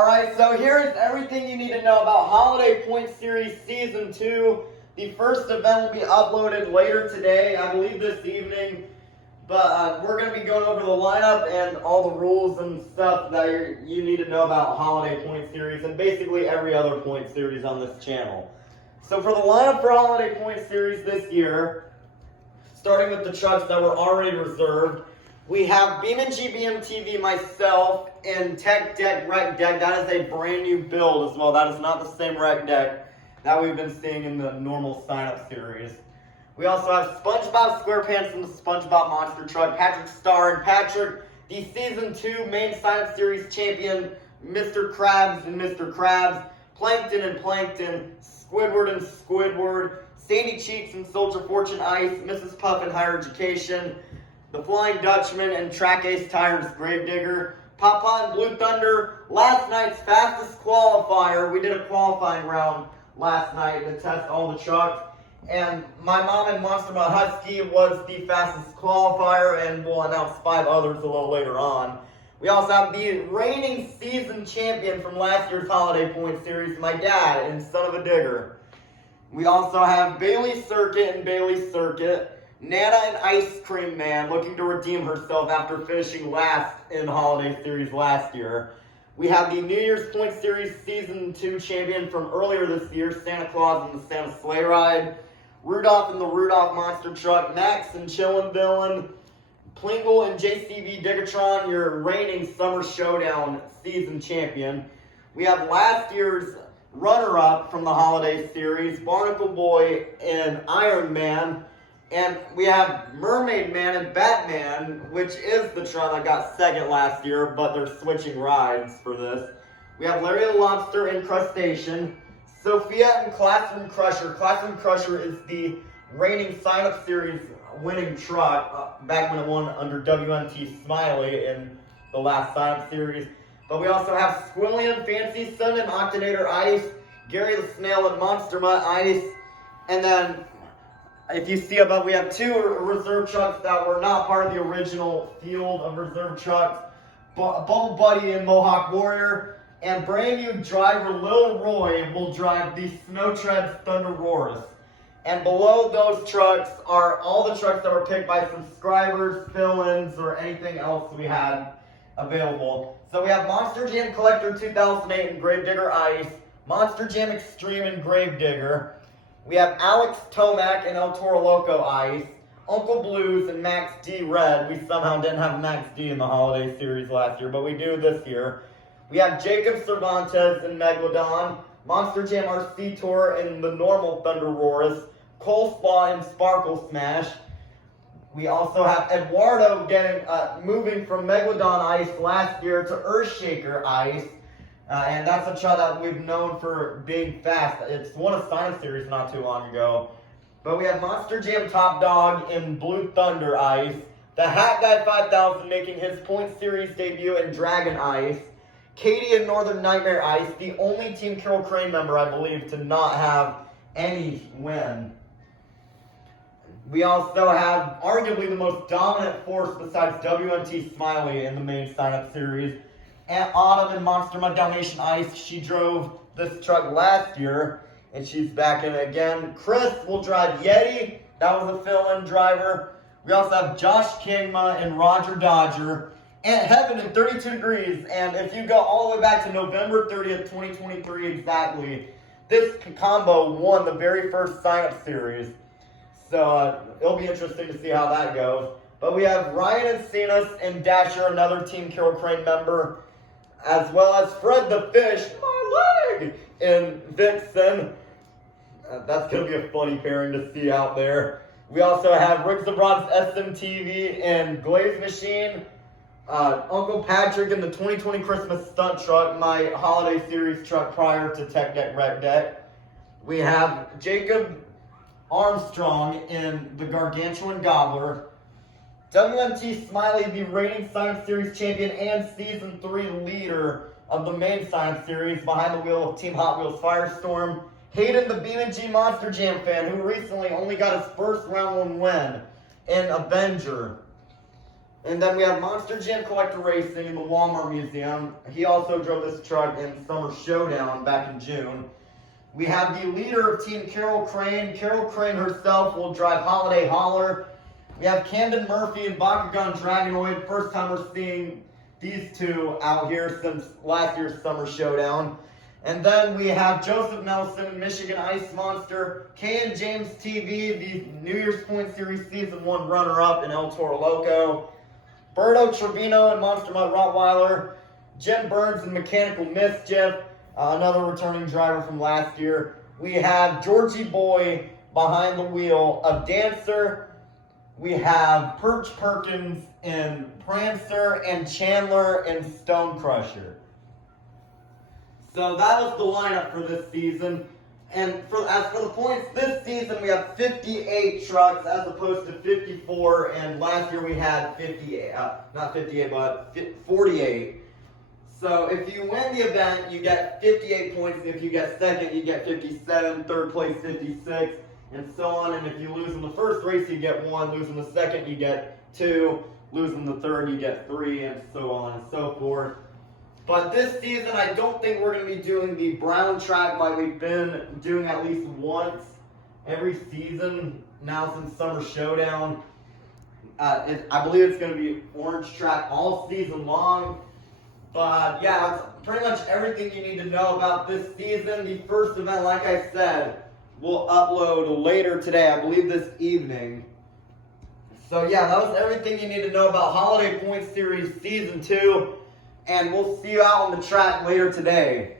Alright, so here's everything you need to know about Holiday Point Series Season 2. The first event will be uploaded later today, I believe this evening. But we're going to be going over the lineup and all the rules and stuff that you need to know about Holiday Point Series and basically every other point series on this channel. So for the lineup for Holiday Point Series this year, starting with the trucks that were already reserved, we have BeamNG BMTV, myself, and Tech Deck Rec Deck. That is a brand new build as well. That is not the same Rec Deck that we've been seeing in the normal sign-up series. We also have SpongeBob SquarePants from the SpongeBob Monster Truck, Patrick Star and Patrick, the Season 2 main sign-up series champion, Mr. Krabs and Mr. Krabs, Plankton and Plankton, Squidward and Squidward, Sandy Cheeks and Soldier Fortune Ice, Mrs. Puff and Higher Education, the Flying Dutchman and Track Ace Tires Gravedigger, Papa and Blue Thunder, last night's fastest qualifier. We did a qualifying round last night to test all the trucks. And my mom and Monster Mod Husky was the fastest qualifier, and we'll announce 5 others a little later on. We also have the reigning season champion from last year's Holiday Point Series, my dad and Son of a Digger. We also have Bailey Circuit and Bailey Circuit. Nana and Ice Cream Man looking to redeem herself after finishing last in Holiday Series last year. We have the New Year's Point Series Season 2 champion from earlier this year, Santa Claus and the Santa Sleigh Ride. Rudolph and the Rudolph Monster Truck, Max and Chillin' Villain, Plingle and JCB Digatron, your reigning Summer Showdown season champion. We have last year's runner-up from the Holiday Series, Barnacle Boy and Iron Man. And we have Mermaid Man and Batman, which is the truck that got second last year, but they're switching rides for this. We have Larry the Lobster and Crustacean, Sophia and Classroom Crusher. Classroom Crusher is the reigning sign-up series winning truck back when it won under WMT Smiley in the last sign-up series. But we also have Squilliam, Fancy Sun and Octanator Ice, Gary the Snail and Monster Mutt Ice, and then if you see above, we have 2 reserve trucks that were not part of the original field of reserve trucks. Bubble Buddy and Mohawk Warrior. And brand new driver Lil Roy will drive the Snow Treads Thunder Roars. And below those trucks are all the trucks that were picked by subscribers, fill-ins, or anything else we had available. So we have Monster Jam Collector 2008 and Gravedigger Ice, Monster Jam Extreme and Gravedigger. We have Alex Tomac and El Toro Loco Ice, Uncle Blues and Max D Red. We somehow didn't have Max D in the Holiday Series last year, but we do this year. We have Jacob Cervantes and Megalodon, Monster Jam RC Tour and the normal Thunder Roars, Coleslaw and Sparkle Smash. We also have Eduardo moving from Megalodon Ice last year to Earthshaker Ice. And that's a truck that we've known for being fast. It's won a sign series not too long ago. But we have Monster Jam Top Dog in Blue Thunder Ice. The Hat Guy 5000 making his Point Series debut in Dragon Ice. Katie and Northern Nightmare Ice, the only Team Carol Crane member, I believe, to not have any win. We also have arguably the most dominant force besides WMT Smiley in the main sign-up series. Aunt Autumn and Monster Mud Dalmatian Ice. She drove this truck last year, and she's back in it again. Chris will drive Yeti. That was a fill-in driver. We also have Josh Kingma and Roger Dodger. Aunt Heaven in 32 Degrees. And if you go all the way back to November 30th, 2023 exactly, this combo won the very first sign-up series. So it'll be interesting to see how that goes. But we have Ryan and Cenas and Dasher, another Team Carol Crane member, as well as Fred the Fish, my leg, and Vixen. That's going to be a funny pairing to see out there. We also have Rick Zabrod's SMTV and Glaze Machine, Uncle Patrick in the 2020 Christmas Stunt Truck, my Holiday Series truck prior to Tech Deck Rec Deck. We have Jacob Armstrong in the Gargantuan Gobbler, WMT Smiley, the reigning Science Series champion and Season 3 leader of the main Science Series, behind the wheel of Team Hot Wheels Firestorm. Hayden, the BeamNG Monster Jam fan, who recently only got his first round 1 win in Avenger. And then we have Monster Jam Collector Racing in the Walmart Museum. He also drove this truck in Summer Showdown back in June. We have the leader of Team Carol Crane. Carol Crane herself will drive Holiday Hauler. We have Camden Murphy and Bakugan Dragonoid. First time we're seeing these two out here since last year's Summer Showdown. And then we have Joseph Nelson and Michigan Ice Monster. Kay and James TV, the New Year's Point Series Season 1 runner-up in El Toro Loco. Berto Trevino and Monster Mutt Rottweiler. Jim Burns and Mechanical Mischief, another returning driver from last year. We have Georgie Boy behind the wheel of Dancer. We have Perch Perkins and Prancer and Chandler and Stone Crusher. So that was the lineup for this season. And as for the points, this season we have 58 trucks as opposed to 54. And last year we had 58, not 58, but 48. So if you win the event, you get 58 points. If you get second, you get 57. Third place, 56. And so on. And if you lose in the first race, you get 1. Lose in the second, you get 2. Lose in the third, you get 3. And so on and so forth. But this season, I don't think we're going to be doing the brown track like we've been doing at least once every season now since Summer Showdown. I believe it's going to be orange track all season long. But yeah, that's pretty much everything you need to know about this season. The first event, like I said, we'll upload later today, I believe this evening. So yeah, that was everything you need to know about Holiday Point Series Season 2. And we'll see you out on the track later today.